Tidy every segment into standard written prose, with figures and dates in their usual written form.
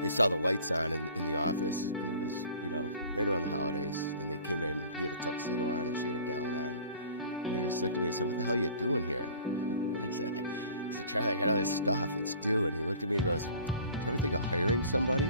they saw the lights on in the office, and it was, right around the holidays, and they came in, he had a tuxedo on and she had a gown on, and he just looked at me and said, "What the hell are you doing here?" I said, "Charlie, I got all this stuff, it's due." And he looked at me and goes, "Did you ever think of hiring somebody?"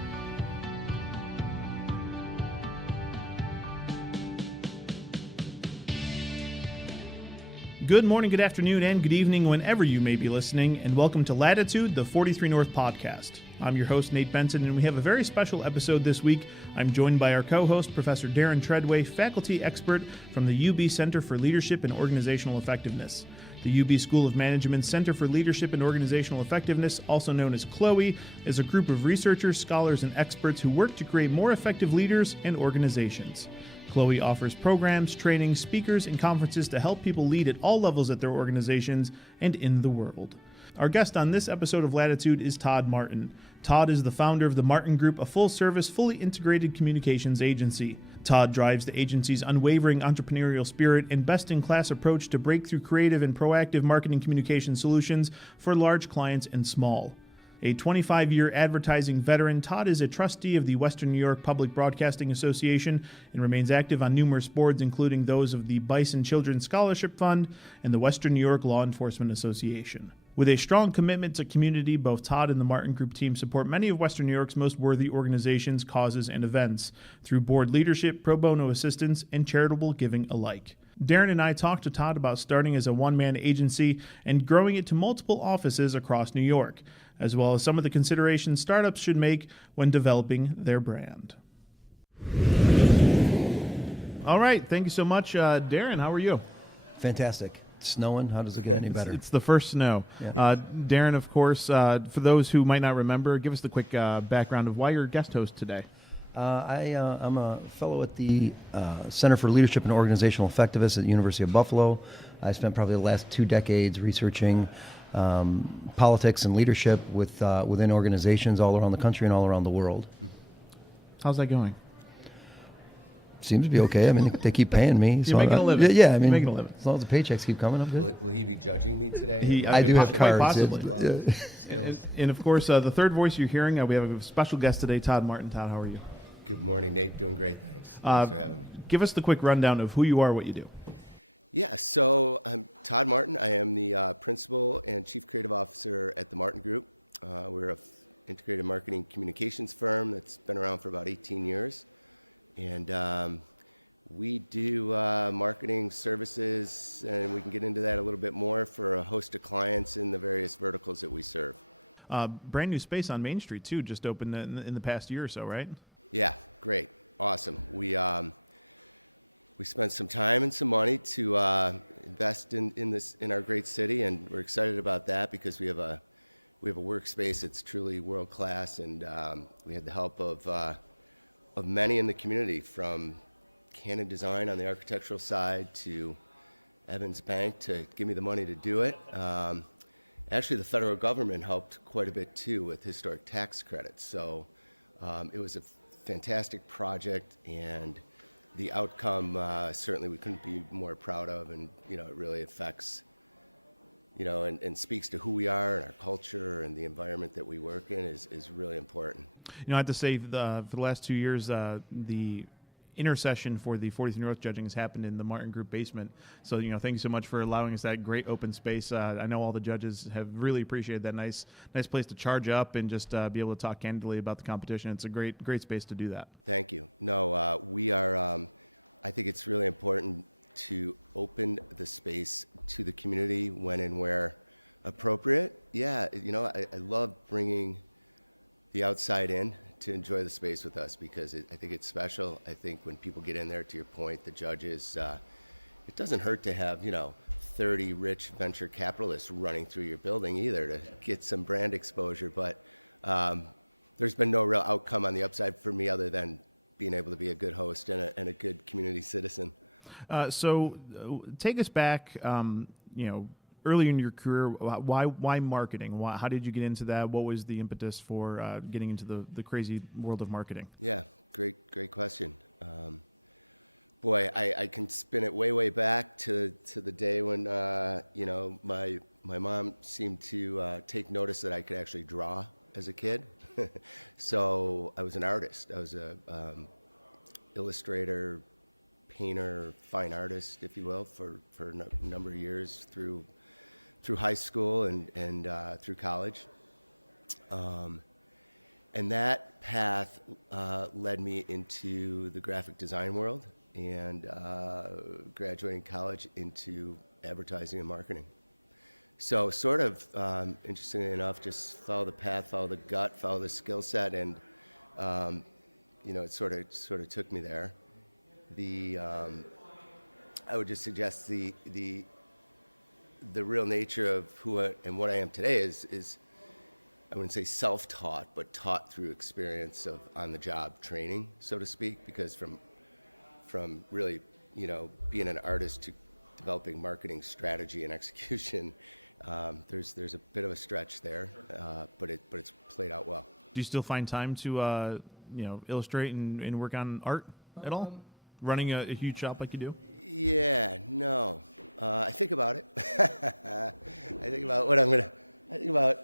Good morning, good afternoon, and good evening whenever you may be listening, and welcome to Latitude, the 43 North podcast. I'm your host, Nate Benson, and we have a very special episode this week. I'm joined by our co-host, Professor Darren Treadway, faculty expert from the UB Center for Leadership and Organizational Effectiveness. The UB School of Management Center for Leadership and Organizational Effectiveness, also known as CLOE, is a group of researchers, scholars, and experts who work to create more effective leaders and organizations. CLOE offers programs, training, speakers, and conferences to help people lead at all levels at their organizations and in the world. Our guest on this episode of Latitude is Tod Martin. Tod is the founder of the Martin Group, a full-service, fully integrated communications agency. Tod drives the agency's unwavering entrepreneurial spirit and best-in-class approach to breakthrough creative and proactive marketing communication solutions for large clients and small. A 25-year advertising veteran, Tod is a trustee of the Western New York Public Broadcasting Association and remains active on numerous boards, including those of the Benson Children's Scholarship Fund and the Western New York Law Enforcement Association. With a strong commitment to community, both Tod and the Martin Group team support many of Western New York's most worthy organizations, causes, and events through board leadership, pro bono assistance, and charitable giving alike. Darren and I talked to Tod about starting as a one-man agency and growing it to multiple offices across New York, as well as some of the considerations startups should make when developing their brand. All right, thank you so much. Darren, how are you? Fantastic. It's snowing. How does it get any better? It's the first snow. Yeah. Darren, of course, for those who might not remember, give us the quick background of why you're a guest host today. I'm a fellow at the Center for Leadership and Organizational Effectiveness at the University of Buffalo. I spent probably the last 2 decades researching politics and leadership within organizations all around the country and all around the world. How's that going? Seems to be okay. I mean, they keep paying me. You're making a living. Yeah, I mean, making a living. As long as the paychecks keep coming, I'm good. Will he be judging me today? I do have quite cards. possibly. And of course, the third voice you're hearing, we have a special guest today, Tod Martin. Tod, how are you? Good morning, Nate. Doing great, thanks. Thanks for having me. Give us the quick rundown of who you are, what you do. Yeah, so I'm Tod Martin. I am the principal and chief creative officer at the Martin Group. We're an integrated marketing communications firm that's been around for about 18 years. And we do marketing services, and we can get into that a little bit more, for a host of clients in the various verticals that we serve. Brand new space on Main Street, too, just opened in the past year or so, right? Yeah, great. Awesome. We spent some time and some money to invest in our great city, and we're excited about that because we have a workspace that's truly world class, and we had the help of many in the community, from Canon Design on the architectural side to Evans Bank to give me the money to do it. Actually, the federal government helped quite a bit too with historic tax credits. So it was a fantastic project, and the outcome certainly we couldn't be more proud of, and it really affects and speaks to who we are and our culture, and the environment that we work in is really important. I have to say, for the last 2 years, the intercession for the 43 North judging has happened in the Martin Group basement. So, thank you so much for allowing us that great open space. I know all the judges have really appreciated that nice place to charge up and just be able to talk candidly about the competition. It's a great space to do that. Thank you. No, we are, I think it's really important to open the space to the community when and where appropriate. Yeah, I love bringing the outside in to enjoy the space with us, because I think it's special. I think when people get in there, to your point, the judges, it doesn't hurt to have 30 rich venture capitalists running through your building either, to get some brand exposure. But there's been no real outcome on the upside for me other than being able to be a good host and a good community citizen. So take us back, early in your career. Why marketing? How did you get into that? What was the impetus for getting into the crazy world of marketing? Yeah, great question. Boy, I can spin it way back to the day when my mom seemed to take notice that I could actually draw as a kid. So I was an artist. I was a illustrator, painter, fine artist, if you will, for a number of years through high school and through college. And that path led me into the graphic design world and graduating college into advertising and marketing. So sort of, interestingly enough, just follow the path, follow the gut, follow the skill set, and it sort of took me there. I would just suggest the real nature of who and what I am today is I wouldn't say self-taught, but taught through experience of on-the-job training, so to speak, because from really, being an artist to developing marketing strategy and execution, there's a bit of a stretch there, but it's played out well. Do you still find time to illustrate and work on art at all? Running a huge shop like you do? Yeah, no. I think about it. I think about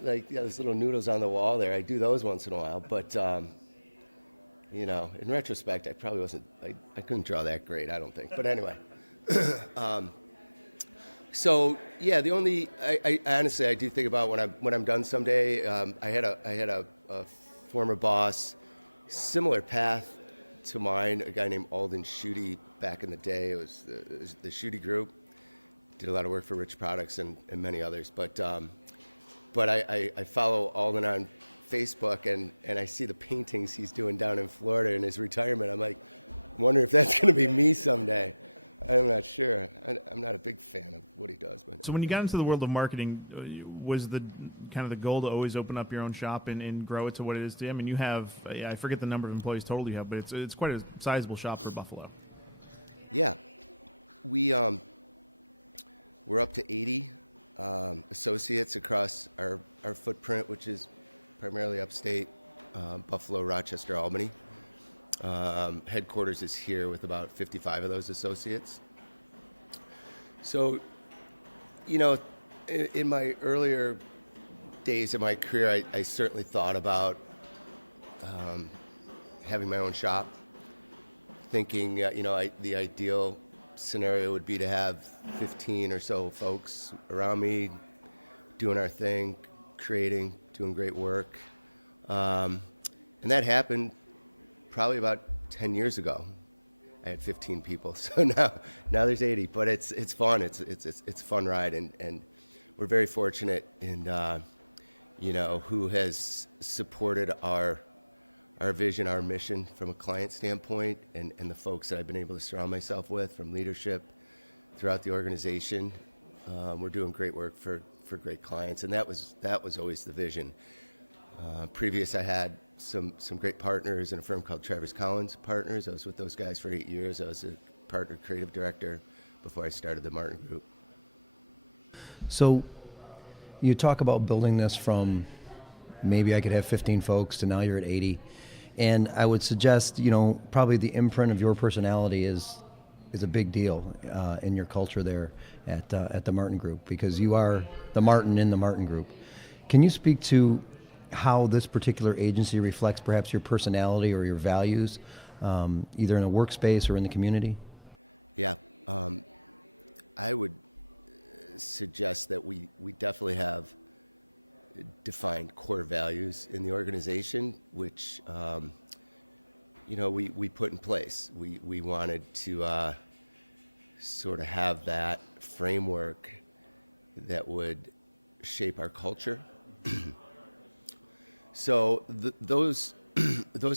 like those little noodles on the wall there. I do those once in a while, but in retrospect, I probably wasn't. I couldn't draw that great, I don't think. But anyway, so yeah, I honestly I do think about when I'm done someday. I had a former boss, similar path to mine, a guy named Alden Schutte back in the day. It was the Schutte Group. Did a lot of work for Rich Products and many others. But I follow Alden on Facebook, and I see the paintings he's doing down in Florida in his retirement. I'm like, I'm wondering if that's going to be me someday. I'm not sure. I'm not a big fan of what he does. But so when you got into the world of marketing, was the kind of the goal to always open up your own shop and grow it to what it is today? I mean, you have, I forget the number of employees total you have, but it's quite a sizable shop for Buffalo. Yeah. We're up to 80 associates across our footprint, which is primarily upstate, Buffalo, Rochester, Albany. Headquarters is here with about 55 of those associates. So, in my earlier days of my career, I certainly thought about having my own shop, thinking, the ideal scenario would be to have 15 or so folks around me doing our thing, creating, doing great work. And that happened probably about 10 years ago. I had 15 people, so now there's 80. But it's fun. It's a fun ride, and we're very fortunate in who has supported our vision, our mission from a client standpoint, and the folks that I've been able to surround myself with from leadership throughout the organization. We're doing great work for great clients, and that was always the vision. Previous, I had some great partners in a firm called Travis Collins Partners. I was with those guys for 8 years. I was a partner creative director before I started the Martin Group. So you talk about building this from maybe I could have 15 folks to now you're at 80. And I would suggest, probably the imprint of your personality is a big deal in your culture there at the Martin Group, because you are the Martin in the Martin Group. Can you speak to how this particular agency reflects perhaps your personality or your values, either in a workspace or in the community? Yeah, I would suggest that we definitely have defined core values in the organization, which we put in place. We wanted to sort of have that framework that would shape our culture. So those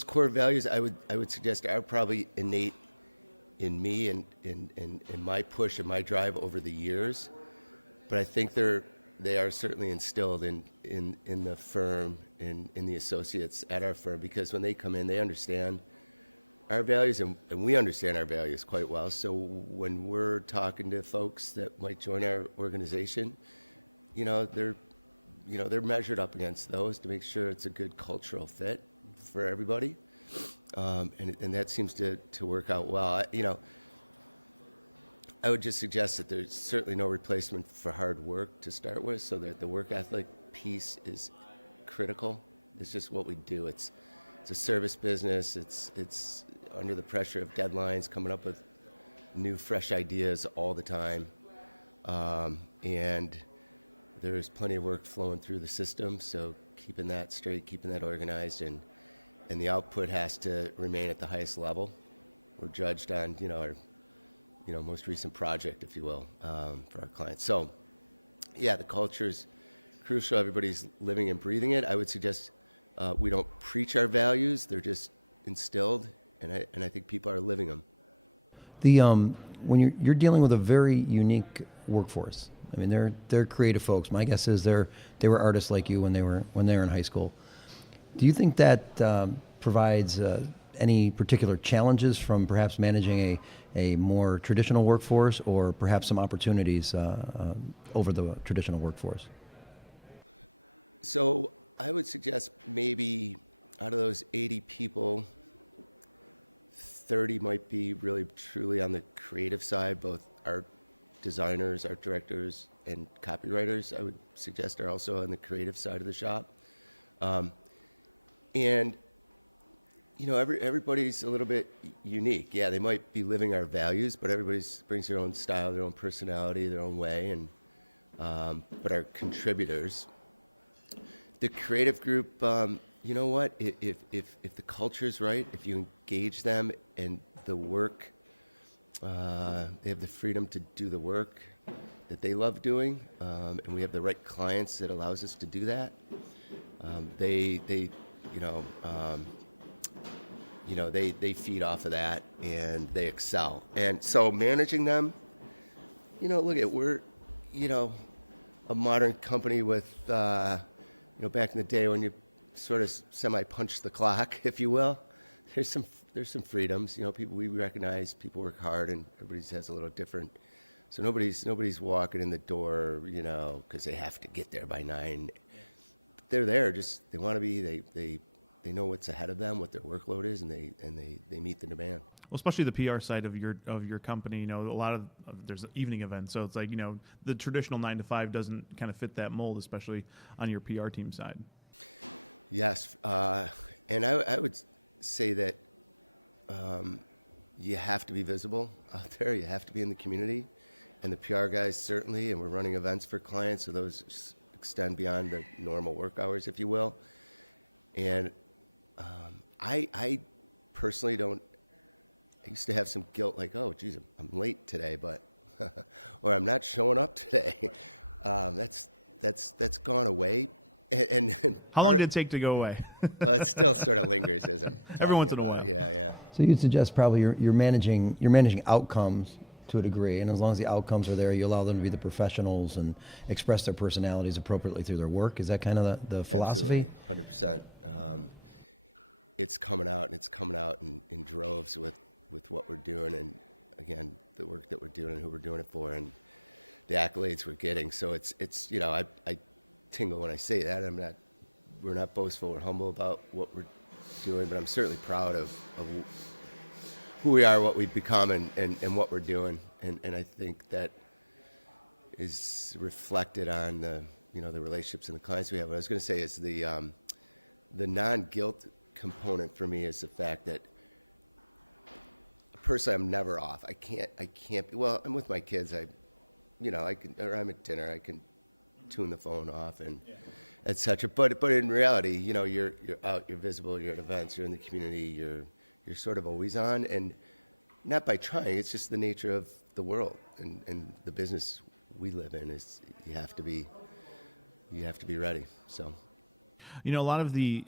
core values, I would suggest, are probably innate in me and in my push and my drive over the years, but I think they are certainly instilled in the firm, in the associates at our firm, because when they come in, they understand our values, and we understand our values quite well. So when we're talking to folks that might join our organization, they're measured up against those to make sure it's a good cultural fit for everybody, and that seems to work out well. I would just suggest that there's certainly no replacement for hard work to start with, so that the work ethic piece is critical It's just what we do. It's a service business. It's under the pressure of deadlines, coming up with new, fresh ideas all the time. And there's plenty of work flowing through the system, so keeping that straight, keeping that organized, and the output has to remain at the highest level. We're judged on, our, most recent project, if you will, for our clients. So, yeah, the culture's crucial. Everybody's living and breathing it. I would suggest we don't preach our values; they're just instilled, and I think people are living them. The when you're dealing with a very unique workforce. I mean, they're creative folks. My guess is they were artists like you when they were in high school. Do you think that provides any particular challenges from perhaps managing a more traditional workforce, or perhaps some opportunities over the traditional workforce? So I would suggest maybe out of those 80 people, 30 might be really truly on the creative side. Both art designers, art directors, and copywriters, I would suggest, are also on the creative side of the shop. And everybody's a little bit unique. Yeah, they might be living our values, but everybody brings their own style, their own personality, their own way, and but are contributors. The creative group, you know what? If the culture's right, if you engage them and the work, they have the freedom to do the work that they love doing, and we have the right clients that allows us to do that. They feed off of that and they excel. And so managing them, we're, a modern company with, back in the day when you sort of semi-punch the clock, if you will, there's some freedoms. We recognize people work hard and everybody has a little different. So nobody's walking in the door, because they have to get there by 9. They're there, just they want to be. They know what's ahead of them, what their workload is, and they meet the demand. Well, especially the PR side of your company, a lot of there's evening events, so it's like the traditional 9 to 5 doesn't kind of fit that mold, especially on your PR team side. Yes, and I would say that you have to be visible out there. You have to be in the community, and the PR guys certainly. And we're running events for clients, so those extend beyond the normal work hours, if you will. And I personally don't. I used to have some guilt, like, oh, geez, I'm late today, but or I'm not showing up today. That's gone away. And how long did it take to go away? Well, it still sort of lingers, isn't it? Every once in a while. Yeah. So you'd suggest probably you're managing outcomes to a degree, and as long as the outcomes are there, you allow them to be the professionals and express their personalities appropriately through their work. Is that kind of the philosophy? Absolutely, 100%. It's coming out in droves with what we're doing, and again, the work that we're doing and who we're doing it for, and the accolades we're getting. So it's I tingle when I say that. We're not boastful or humble about what we're doing, but I'm certainly proud of who we are, what we've become, and what we're doing. And I think that is reflected on the relationships and the clients we have. What I was going to say is the non-guilt component for me is the fact that personally I'm never off. I can't be. Well, I'm with my kids. I can, or I'm at dinner. I can tune the phone off and etc. But in reality, you're out, you're visible, you're at events, you're in the community, you're sort of always on, and not by trying. It's just the nature of the world and the business we live in is you have to be ready. So. A lot of the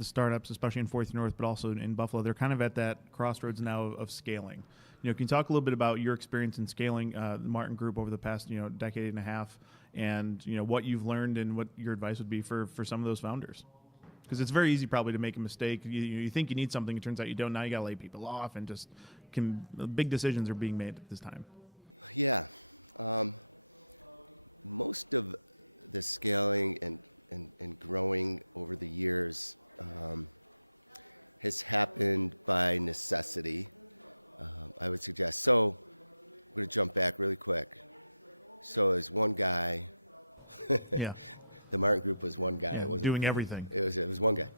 startups, especially in 40th North, but also in Buffalo, they're kind of at that crossroads now of scaling. Can you talk a little bit about your experience in scaling the Martin Group over the past decade and a half, and what you've learned and what your advice would be for some of those founders? Because it's very easy probably to make a mistake. You think you need something, it turns out you don't. Now you got to lay people off, and just big decisions are being made at this time. Yeah, most of the scaling and growing over the years has happened by necessity, I would suggest. So I'm going to jump back really quick. So there's one guy Yeah. The Martin Group was one guy. It wasn't doing everything. It was one guy,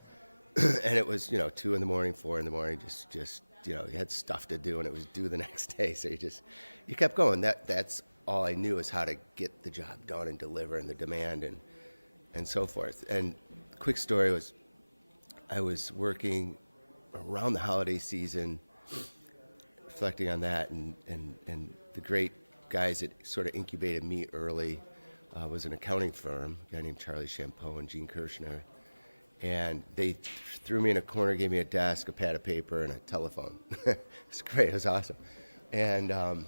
and it was 2 in the morning, 4 in the morning. Just you had stuff to do, and it was due the next day. So you kept going. That's all I knew is how to get the job done and deliver, and the demand and so forth. And quick story was, I was working around the holiday season, reflecting on that, and the great guys that sort of incubated me early was an accounting firm, a guy named Charlie Champeau and Gene Kirshner, and they threw me in a corner, gave me a desk, a pad of paper, and a telephone. It's great. It was awesome. And I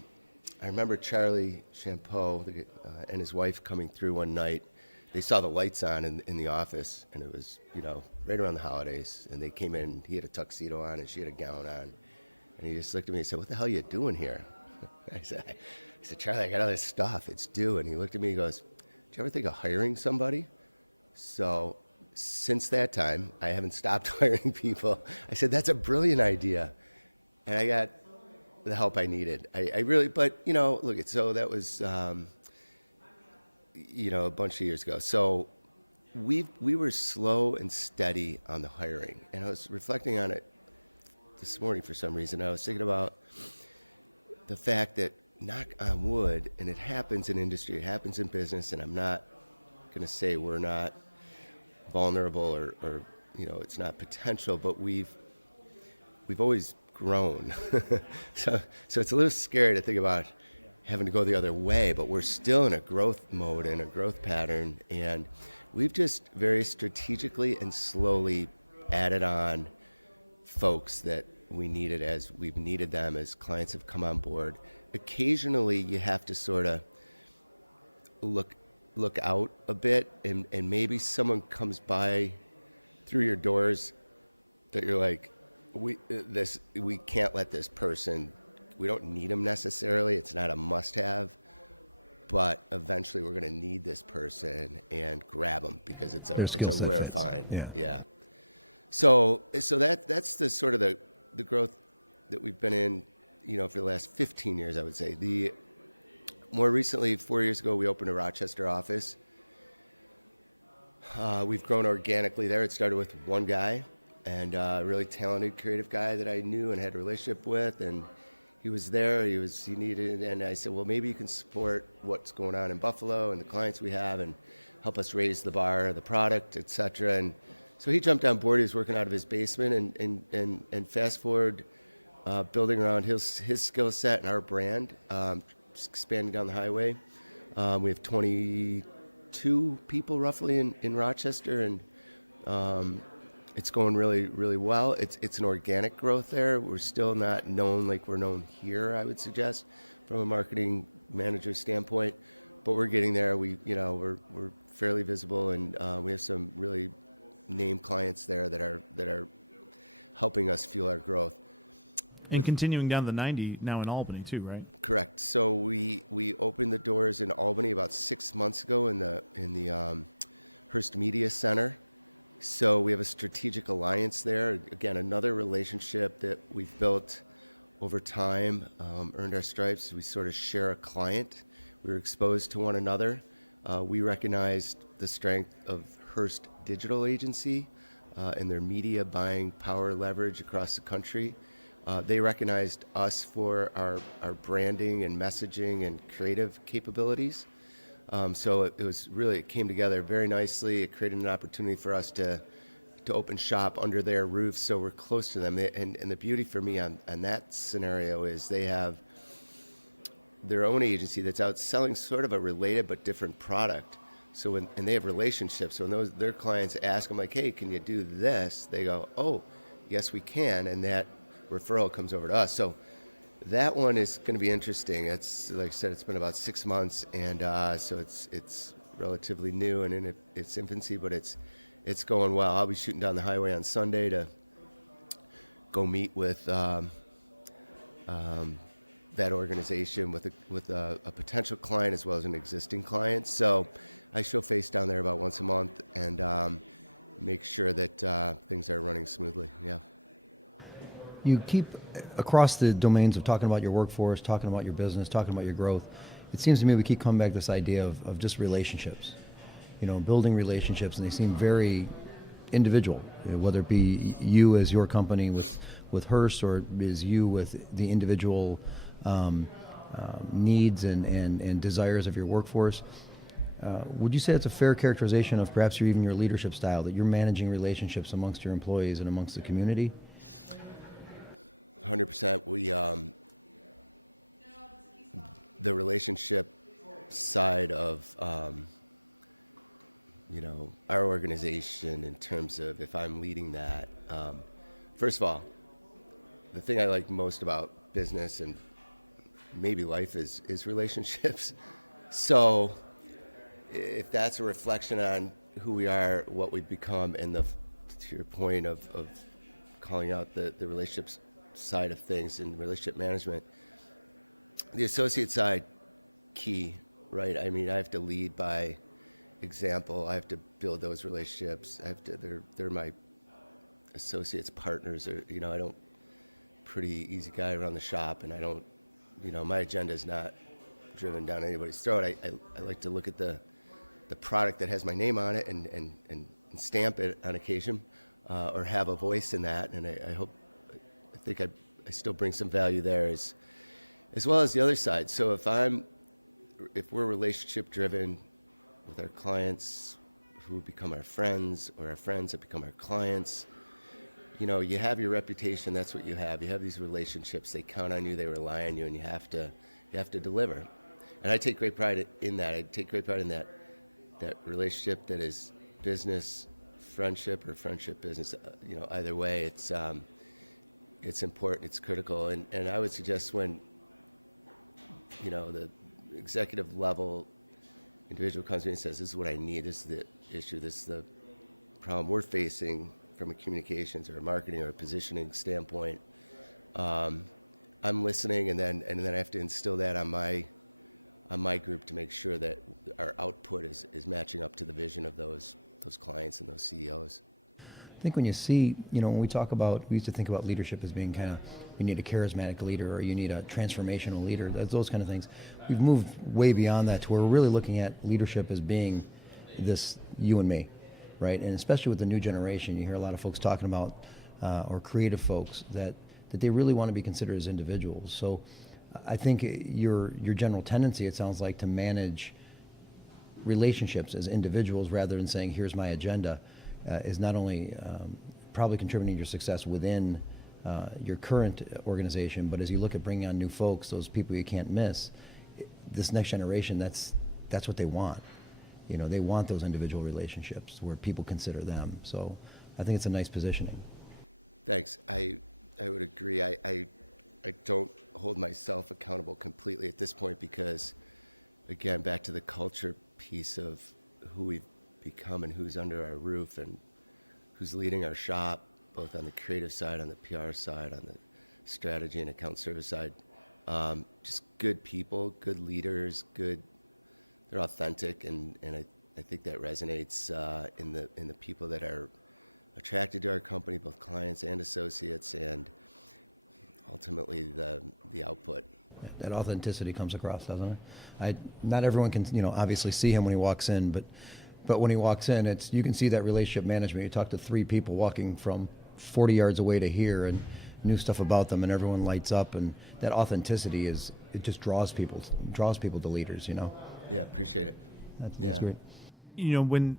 remember Charlie Champeau and his wife coming through one night. They saw the lights on in the office, and it was, right around the holidays. And they came in, he had a tuxedo on, and she had a gown on. And he just looked at me and said, "What the hell are you doing here?" I said, "Charlie, I got all this stuff. It's due." And he looked at me, he goes, "Did you ever think of hiring somebody?" So since that time, I haven't stopped hiring people. I said, "That's a brilliant idea." And I got the help I needed. I really, but, look, so that was, a bunch of years ago. So we were slow and steady on the hiring. And I was reflecting on it this morning for some reason. I was thinking about the fact that, knock on wood, and it happens in industry, it happens in business, and I'm not going to say we're not vulnerable or it's not potential, but we've always grown. So it's a little scary to think about having to go the other way, but we're still in a growth mode and a growth pattern, and we've just very strategically and slowly added on folks that we needed as we've needed them as clients have come on board. Occasionally you have to sort of look out a bit, and maybe someone comes by through your doors that you're like, we can't let this person, we don't need them necessarily, it's not a must-have, but eventually we're going to need this person, and grab them because it's a rare find. Yeah. So that's the sort of the growth that we've been in, for the last 15 years, I would say. More recently, 4 years ago, we opened a Rochester office. We've grown organically there. It started with one guy, and a really talented creative guy that I knew and had a relationship with, and he was there. He needed, and I said, well, maybe you can support what's going on in Buffalo and the clients we have, and help us raise the bar, the product, et cetera. And so he jumped on board. He was working out of his basement, and fast forward, building around his skill set and our brand, expanding down the highway. We have 22 people roughly in Rochester, and it's going really, really well. It's an organic growth there. We're still not known like we're known here, I would suggest, from a marketing manager standpoint, but we're getting there. We're fairly visible, and we have some really named clients there that are helping us fuel our growth. And continuing down the 90 now in Albany too, right? Correct. So we opened the doors in Albany about 6 months ago in the Hearst Media Center. So we have a strategic alliance there. Again, another relationship that we've built over time, earned our stripes. We sort of share a client. We were exposed to one another. We recognized the strength of Hearst Digital Agency and their media buying power leverage across the country. They recognized us for our branding and messaging and creative capabilities. So it came together very nicely. It created an opportunity for us to open shop under their roof, so we're close to them. And the beauty for me on that scenario is they have their own agency that's out selling sort of a related but different product. So and they have relationships. So when their clients ask them, like, hey, can you do this? They go, oh, yes, we can. And that referral comes over to us. So that one is going to be interesting. It's, like I said, it's been about 6 months, and so it's relatively new and in its infancy, but it's going well. I'll be shooting down the highway on Sunday to go meet with that organization with a potential client as well as an existing client. So I show face down there about once a month and make sure that things are running smoothly. Yeah. You keep across the domains of talking about your workforce, talking about your business, talking about your growth. It seems to me we keep coming back to this idea of just relationships. building relationships, and they seem very individual, whether it be you as your company with Hearst, or is you with the individual needs and desires of your workforce. Would you say it's a fair characterization of perhaps even your leadership style, that you're managing relationships amongst your employees and amongst the community? 100%. We the relationship side of our organization, in terms of if I'm leading that, first of all, the thing I like most about business and maybe life is relationships. So if that's a reflection on who we are, what we've become, and to your point of calling out the relationships side of things and relationship management, the associate side, key, right? I mean, I have to lead by example. I have to build those relationships. They're my associates, partners, or I don't, pretty easy guy around the shop, and I don't, my agenda is not driven down anybody's throat. I like to look at the product that has my name on it and stamp it on occasion, or have a voice in that. And I think I still bring some value there as well as the other side. So if we're relationship driven with our clients who become our friends, or our friends that become our clients, you have your reputation. That's what you have. You have these relationships. They count on you. They rely on you, and you have to deliver. And I take great pride in that. I take great pride in that relationship that is business, friendship, or friendship business. Either way, it's important. It's critical. And I would suggest when the executive level individual comes to me and says, "This is what I need. This is the issue. This is the problem we're facing from a communications or a marketing or a positioning standpoint," I'm listening, and then I have to instill that on my group to make sure that our output is matching up to the vision of those clients and those CEOs. I think when you see, when we used to think about leadership as being kind of, you need a charismatic leader, or you need a transformational leader, those kind of things. We've moved way beyond that to where we're really looking at leadership as being this you and me, right? And especially with the new generation, you hear a lot of folks talking about, or creative folks, that they really want to be considered as individuals. So I think your general tendency, it sounds like, to manage relationships as individuals rather than saying, here's my agenda, is not only probably contributing to your success within your current organization, but as you look at bringing on new folks, those people you can't miss, this next generation, that's what they want. They want those individual relationships where people consider them. So I think it's a nice positioning. Thanks. I would agree. I don't hold myself accountable completely at this point because, again, back to the culture piece of who we've become and who's under our roof and who's leading our shop, both on the creative side, on the PR side, on the strategy and account service side. Just good people, good leaders, they're authentic, and I think that resonates in the people that are attracted to our company, both clients and associates, and ultimately the output. That authenticity comes across, doesn't it? Not everyone can, obviously see him when he walks in, but when he walks in, you can see that relationship management. You talk to three people walking from 40 yards away to here and knew stuff about them, and everyone lights up, and that authenticity it just draws people to leaders. Yeah, appreciate it. That's great. When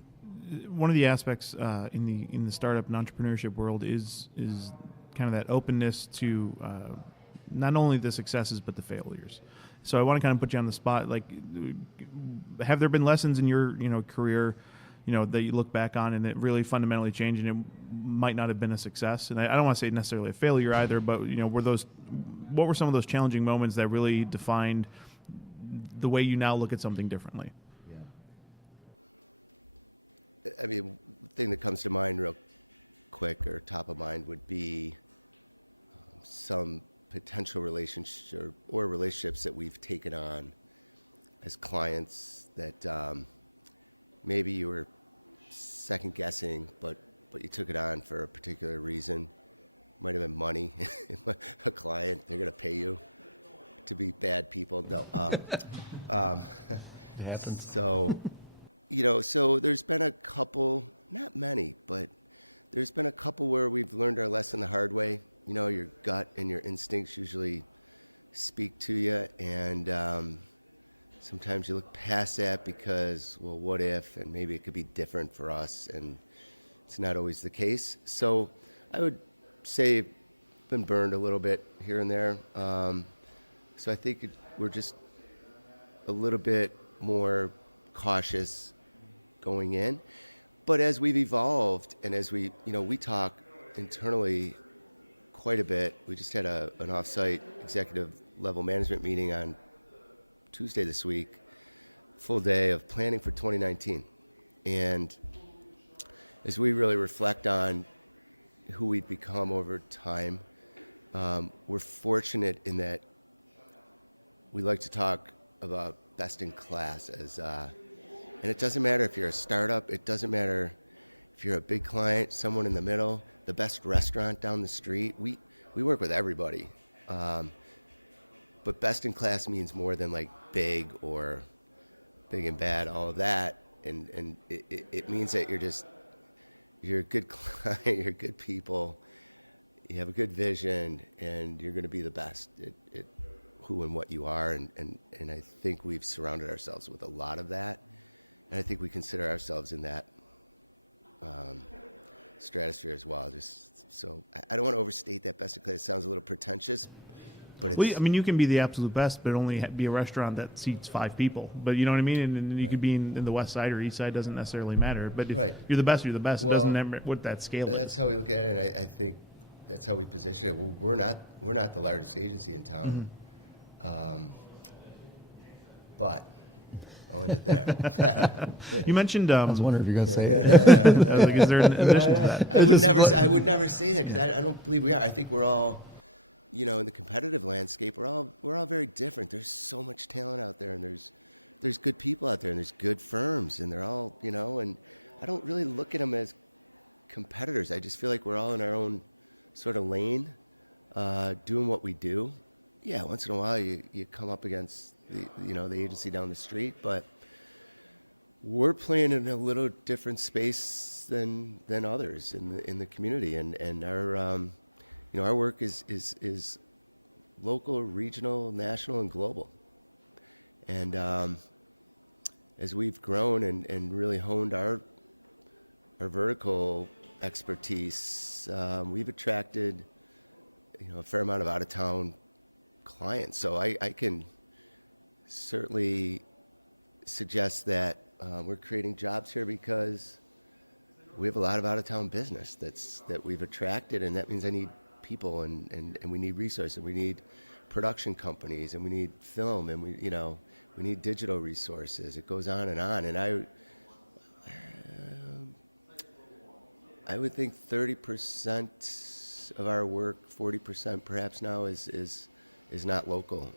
one of the aspects in the startup and entrepreneurship world is kind of that openness to not only the successes but the failures. So I want to kind of put you on the spot. Like, have there been lessons in your career, that you look back on and it really fundamentally changed and it might not have been a success? And I don't want to say necessarily a failure either, but what were some of those challenging moments that really defined the way you now look at something differently? Yeah. I mean, the thing that comes to mind real quick or top of mind would be some potential relationship or relationships that we've taken on as clients that maybe you were second guessing, but you took it on for a particular reason. Might have been money. A client, they're going to pay you to be bad people. No. It happens. So So there's been a couple, not many, but there's been a couple where we've learned our lesson the hard way. Your gut and your instincts usually speak to you, and sometimes you look past that because, well, what if, and maybe it could be different for us, and it's not always the case. So I would say been burned a little bit here and there. So I think we're just a little bit more cautious going in. But as we've evolved and as we talk internally quite a bit. We just had an offsite executive level management meeting on Tuesday this week, full day of planning for 2019. And as we really reflect on who we've become over time, we're fortunate in that we like to talk about best in class and it doesn't matter if you're a startup, it doesn't matter if you're a big client, someone in the middle, the best restaurant down the street. We work with everybody. But best in class means more than like big or big and bad, all of that. And it means that you're a good client, you're good people, you have a good vision, and you're going to be the best at who and what you are. And I think we've surrounded ourselves with a lot of that. And I think we consider ourselves in that stratosphere as well. So I don't want to overstate that best in class. It sounds a little pretentious, but it's... Well, I mean, you can be the absolute best, but only be a restaurant that seats 5 people. But you know what I mean? And you could be in the west side or east side, doesn't necessarily matter. But if you're the best, you're the best. Well, it doesn't matter what that scale is. That's how we look at it, and I think that's how we position it. We're not the largest agency in town, but I'll end it there. You mentioned... I was wondering if you're going to say that. I was like, is there an addition to that? I would never say that because I don't believe we are. I think we're all, in the competitive landscape, we're all very different. There's so much talent out there, and there's good people out there, and there's good firms, and they're all, and I don't really look at them as competitors. I just feel like we're all in our own sort of lane, doing what we do. Yeah, once in a while you come up against the agency down the street, but we're playing in a little different space than others in the community, and our our work is local, regional, national, and global. And as we've grown and really honed our vertical expertise, we've attracted a fair amount of out of town clients. So I can certainly suggest that we're creating jobs here because we have a lot of out-of-town business that we've attracted, and that means I need people and we need resources. We need production companies, and we need film, and we need digital resources. It goes on, and I would think 30% of our work, 40% perhaps now is not local.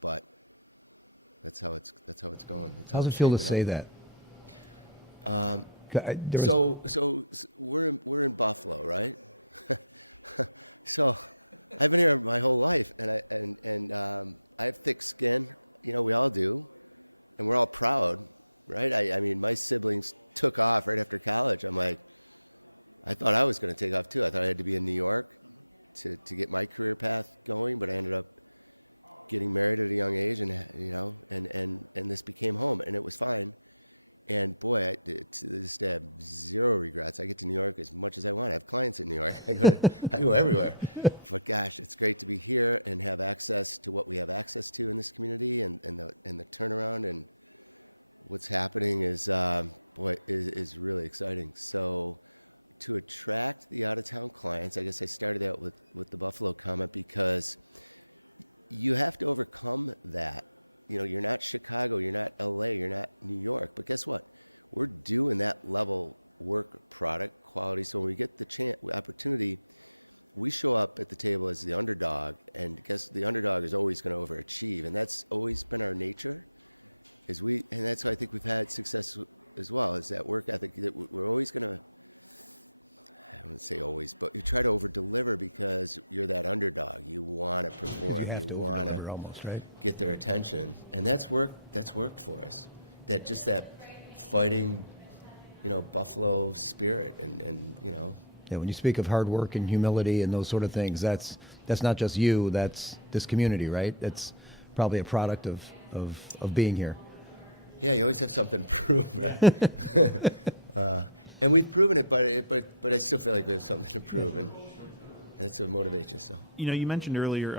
But that's how it's going. How's it feel to say that? So we're in Buffalo, right? So I've been here my whole life, and I have thick skin. We all do, and we're all proud, right? I mean, my siblings took off right after college. I'm like, I thought I was going to take off too. I thought I had to be in New York to get my career path going, but I ended up getting married at a young age, and and this became home, and it was fine. And boy, to this day, I have zero regrets. I get to New York as much as I want. I have clients in New York. I go everywhere. But gosh, it's great to be here and have access to what we have access to in this community, and the turnaround and what's happening is really exciting. So to attract the out of town clients, I guess I started out with the Buffalo comment because you have to overcome that. You're not Chicago, you're not LA, you're not New York, but guess what? We're doing that level work, product, quality. So when we get the opportunity, we show up at the table as the underdog, and guess the underdog is always going to overachieve, and that's always been our nature. And that's why I think we've had success as well, is that work ethic that we're always going to. I wouldn't say always, but you try to over-deliver because you're that underdog. You want to perform. You want to almost, right? Get their attention, and that's worked for us. that fighting, Buffalo spirit, and Yeah, when you speak of hard work and humility and those sort of things, that's not just you, that's this community, right? That's probably a product of being here. yeah, you always have something to prove, right? And we've proven it, but I still feel like we have something to prove, and it's what motivates you. So You mentioned earlier,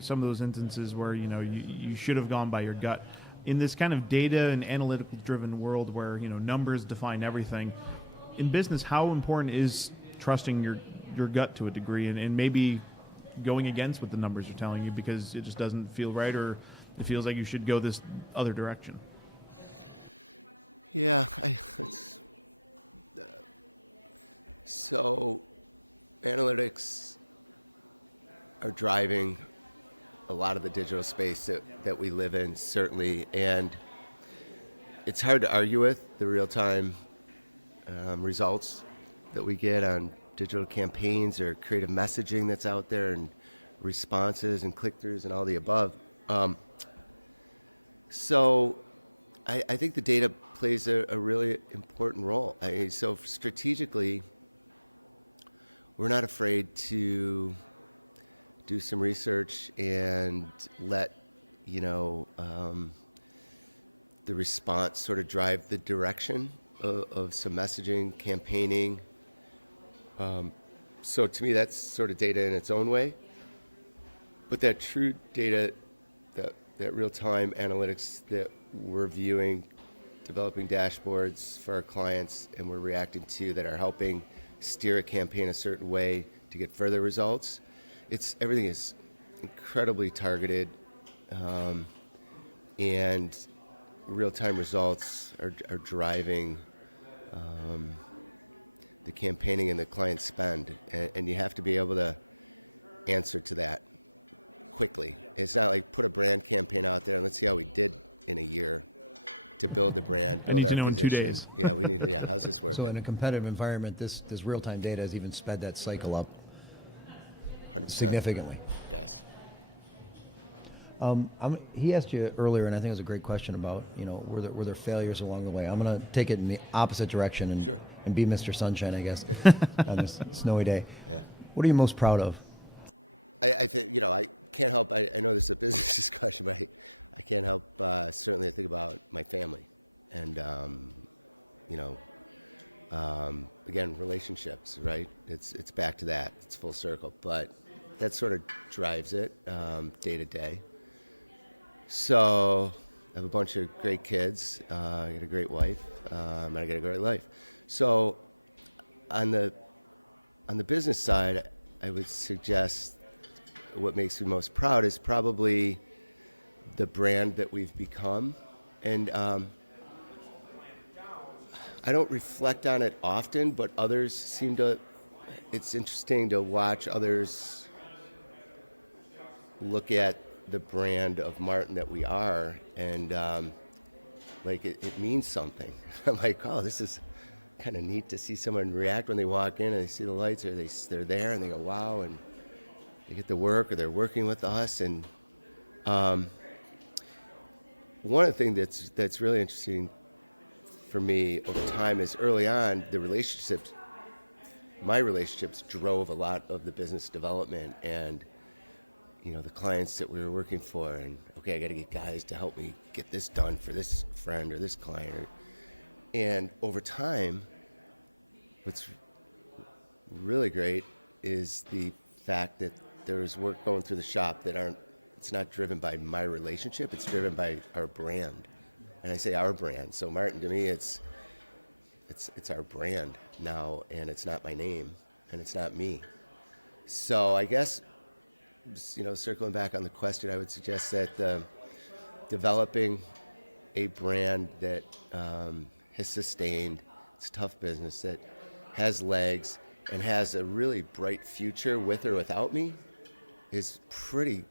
some of those instances where you should have gone by your gut. In this kind of data and analytical driven world where numbers define everything, in business, how important is trusting your gut to a degree, and maybe going against what the numbers are telling you because it just doesn't feel right, or it feels like you should go this other direction? yeah, so analytics are driving a lot of the digital space that we live in, certainly, and it's hard to argue with the real-time results that we get on digital campaigns or creative messaging that's out there, and responses and click-throughs and all the above. So I think the data plays a really important role. So strategically, we're not afraid to do some research and let the response sort of drive the direction of some messaging, campaigning. So to me, that's sort of data in its own way. But that true data, that real-time analytics that we're viewing, developing dashboards for our clients, and we're reacting to, that are helping steer a campaign a certain way to get further results. Everything is incredibly targeted, and real-time results are driving the campaigning and the client spend, and you have to be able to answer to that quickly. It's not like put a brand campaign out there and let's see how we did in a year to build the brand, build our position. In 2 days. Yeah, we need to. Yeah, how's this working? So in a competitive environment, this real-time data has even sped that cycle up 100%. significantly. Yes. He asked you earlier, and I think it was a great question about, were there failures along the way? I'm going to take it in the opposite direction and Sure. and be Mr. Sunshine, I guess, on this snowy day. Yeah. What are you most proud of? I think, I can't help, I know this is a business discussion, but I can't help certainly think about my family. And, again, relationships, right? It's back to that. It's full circle. But that sort of drives it day to day. So I have a bunch of great kids. I got a great wife. And I got a great life. So on the business side, I would suggest what makes me most proud is probably the brand that we've become. And I don't reflect on it often, but others seem to. It's interesting to watch others look at the brand of Martin that we are, and it means something. I'm like, oh, this is kind of neat to see someone react when they walk in and they see the lights, or they're there and they go, wow, and they get to work, or they're working with us. And one of the things that's really interesting for me over time is early on, my relationships drove a lot of the business development and, the clients that we were working for. And, okay, I got to get guys to help me get this done for this friend or this client. And over time, what's really great is the fact that there's work going through the shop it's not driven by my relationship, it's driven by our brand. And I say our brand. So Martin, to me, it's our brand now, and it's not my name, and it's not me. So I guess, circling back on the question, I would suggest that developing a brand that has sustained, it's tough business, that has legs and has a really bright future with or without me is pretty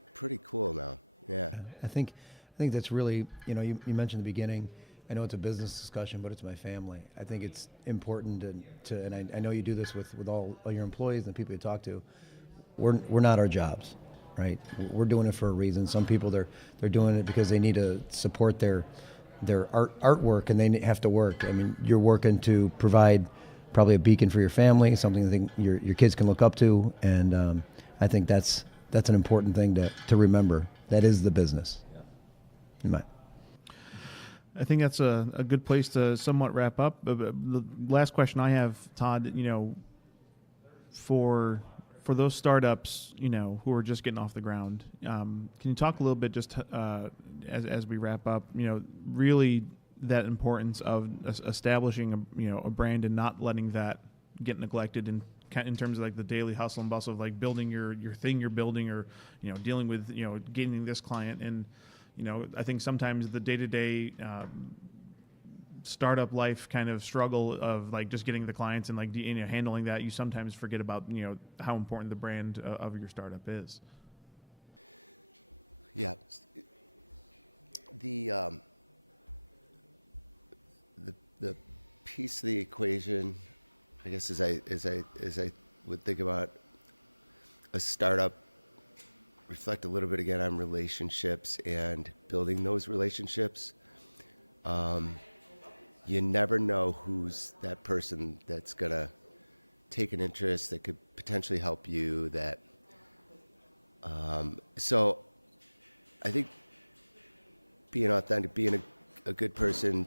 cool now. Yeah. I think that's really, you mentioned in the beginning, I know it's a business discussion, but it's my family. I think it's important to and I know you do this with all your employees and the people you talk to. We're not our jobs, right? We're doing it for a reason. Some people they're doing it because they need to support their their artwork, and they have to work. I mean, you're working to provide probably a beacon for your family, something that your kids can look up to, and I think that's an important thing to remember. That is the business. I think that's a good place to somewhat wrap up. The last question I have, Todd, for those startups, who are just getting off the ground, can you talk a little bit just as we wrap up, really that importance of establishing a brand and not letting that get neglected in terms of like the daily hustle and bustle of like building your thing you're building, or dealing with gaining this client. And I think sometimes the day-to-day startup life kind of struggle of like just getting the clients and like handling that, you sometimes forget about how important the brand of your startup is. Yeah. The piece of the equation, I guess, as I would think about a startup, reflect a little bit again on relationships and building those relationships. You never know who's that person that's gonna take an interest that could potentially help you. So I think being authentic, being a good person,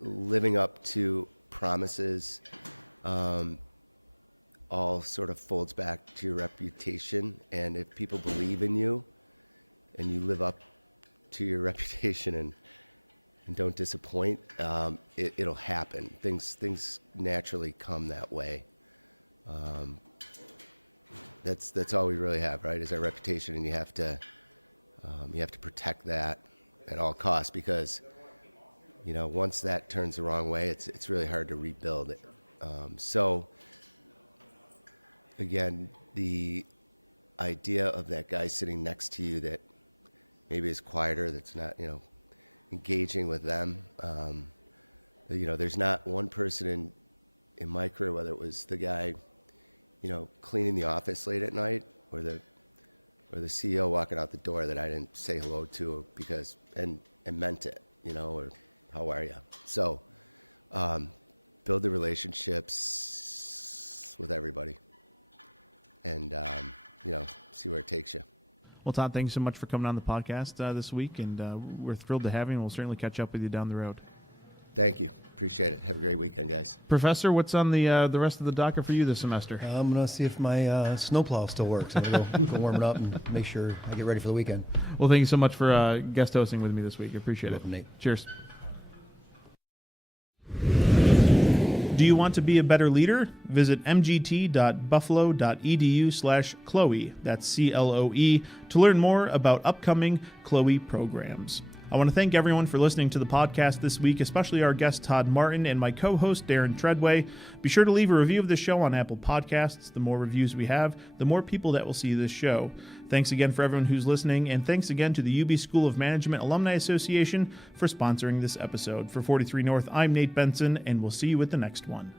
living up to promises, all sort of folds back to your reputation. And if people believe in you and you live up to your reputation and don't disappoint, it'll happen. Things naturally come that way. That's all we really have, right? Is our reputation, and you have to protect that at all costs, because once that turns the wrong way, it's really hard to rebuild it. So again, the idea of that guy sitting next to you that maybe is quieter, that's not engaging with them. There's not one person in my career, whether it was the guy cleaning the office late at night or the CEO walking out the door, that I didn't say hello to because and meant it, or how are you? So build the relationships with everybody, and see where it takes you. Well, Todd, thanks so much for coming on the podcast this week, and we're thrilled to have you, and we'll certainly catch up with you down the road. Thank you. Appreciate it. Have a great weekend, guys. Professor, what's on the rest of the docket for you this semester? I'm going to see if my snowplow still works. I'm going to go warm it up and make sure I get ready for the weekend. Well, thank you so much for guest hosting with me this week. I appreciate it. Welcome, Nate. Cheers. Do you want to be a better leader? Visit mgt.buffalo.edu/Chloe, that's CLOE, to learn more about upcoming Chloe programs. I want to thank everyone for listening to the podcast this week, especially our guest Tod Martin and my co-host Darren Treadway. Be sure to leave a review of the show on Apple Podcasts. The more reviews we have, the more people that will see this show. Thanks again for everyone who's listening, and thanks again to the UB School of Management Alumni Association for sponsoring this episode. For 43 North, I'm Nate Benson, and we'll see you at the next one.